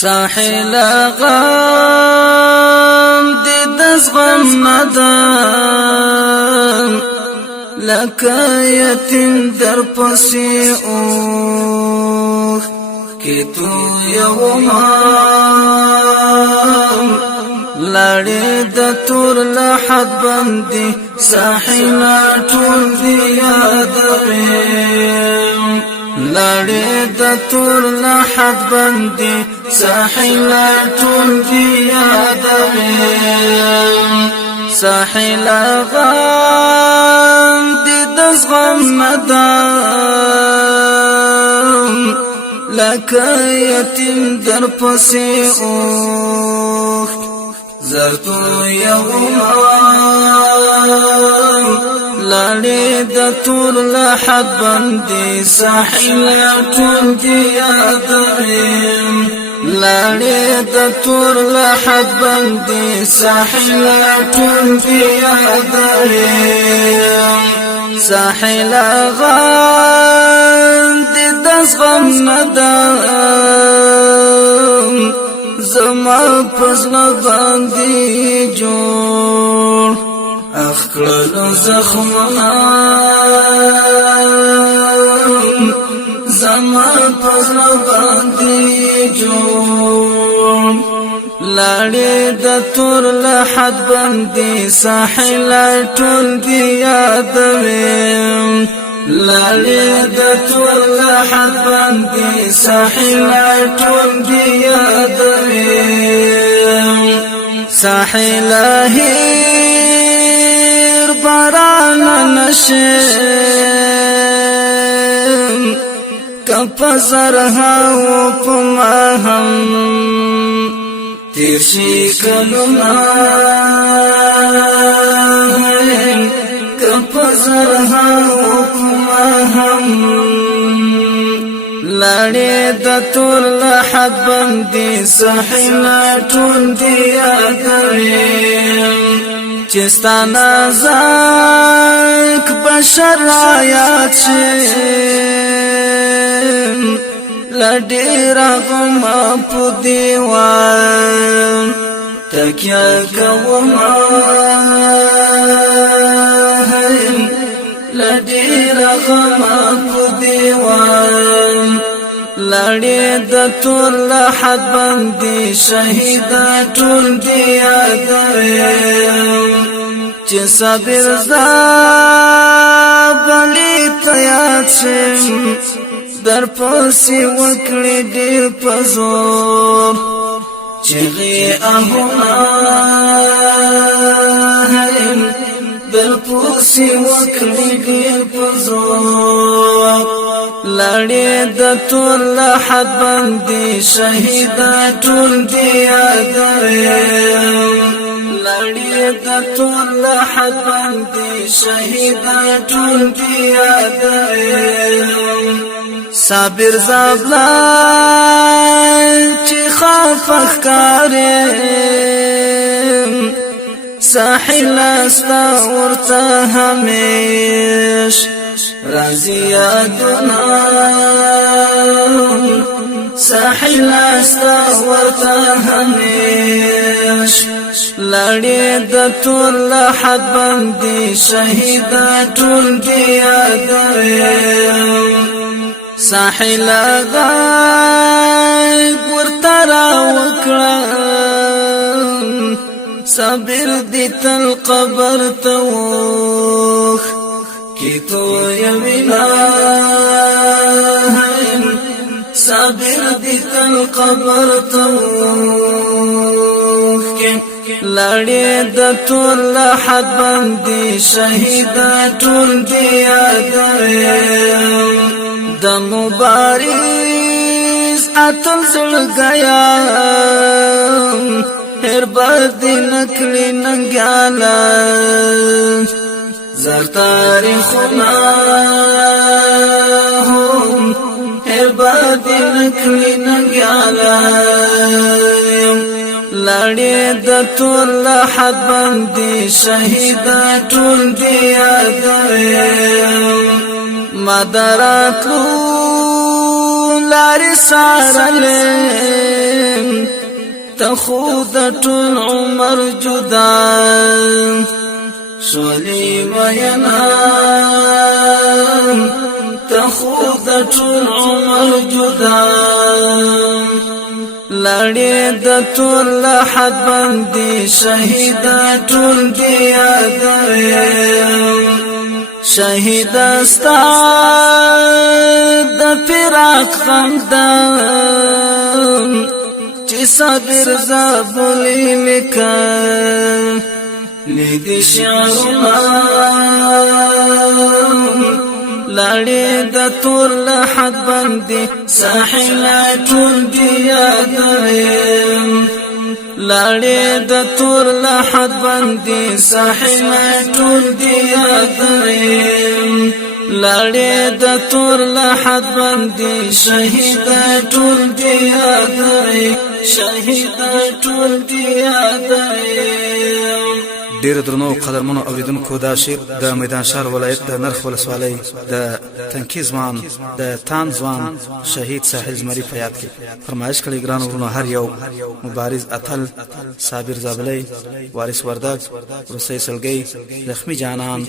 ساحل غام دي دزغم ندم لکه یتیم در پسی اوخ کی تو یومام لړې د تور لحد باندې ساحل ټول دی یادوم لړې د تور لحد باندې ساحل ټول دی یادوم ساحل غام دي دزغم ندم لکه یتیم در پسی اوخ زرتو یومام لړې د تور لحد باندې ساحل ټول دی یادوم لړې د تور لحد باندې ساحل ټول دی یادوم ساحل غام دي دزغم ندم زما پزړه باندې جوړ اخکړو زخمونه زما پزړه باندې جوړ لړې د تور لحد باندې ساحل ټول دی یادوم لړې د تور لحد باندې ساحل ټول دی یادوم ساحل هیر باران نشم کپ زرها و پما هم تیر شي کلونه کپ زرها و پما هم لړې د تور لحد باندې ساحل ټول دی یادوم چې ستا نازک بشر آیات شم لډېر غمه په دیوال تکیه کومه لډېر غمه په دیوال لړې د تور لحد باندې شهید ټول دی یادوم چې صبر زابلی تیاد شم در پسې وکړې ډېر په زور چغې اهونه در پسې وکړې ډېر په زور لړې د تور لحد باندې شهید ټول دی یادوم لړې د تور لحد باندې شهید ټول دی یادوم صابر زابلان چې خافخ کارم ساحل استا ورته همیش رازی یادونه ساحل استا ورته همیش لړې د تور لحد باندې شهید ټول دی یادوم ساحل غایب ورته راوکړم صبر دي تل قبر ته وخ کی تو یمینا صبر دي تل قبر ته وخ لړې د تور لحد باندې شهید ټول دی یادوم د مبارز اتل زړګیا هر بد نکړي ننګاله زر تاریخونه هر بد نکړي ننګاله لړې د تور لحد باندې شهید ټول دی یادوم مدراتلو لارې سارلې تخود ټول عمر جدا شولی مینا تخود ټول عمر جدا لړې د ټول حد باندې شهید ټول دی یادوي شهید استا د فراق خندان چې صبر زابلی مکان لیدی شعرنا لړې د ټول حد باندې ساحل ټول دی یادوي لړې د ټول حد باندې ساحل ټول دی یادوي لړې د ټول حد باندې شهید ټول دی یادوي شهید ټول دی یادوي ډیر درنو قدرمنو اوریدونکو دا شعر د میدان شهر ولایت د نرخ ولسوالۍ د تنکي ځوان د تان ځوان شهید ساحل زمري په یاد کې فرمایش کړی ګران ورونو هر یو مبارز اتل صابر زابلی وارث وردګ روسي سلګي زخمی جانان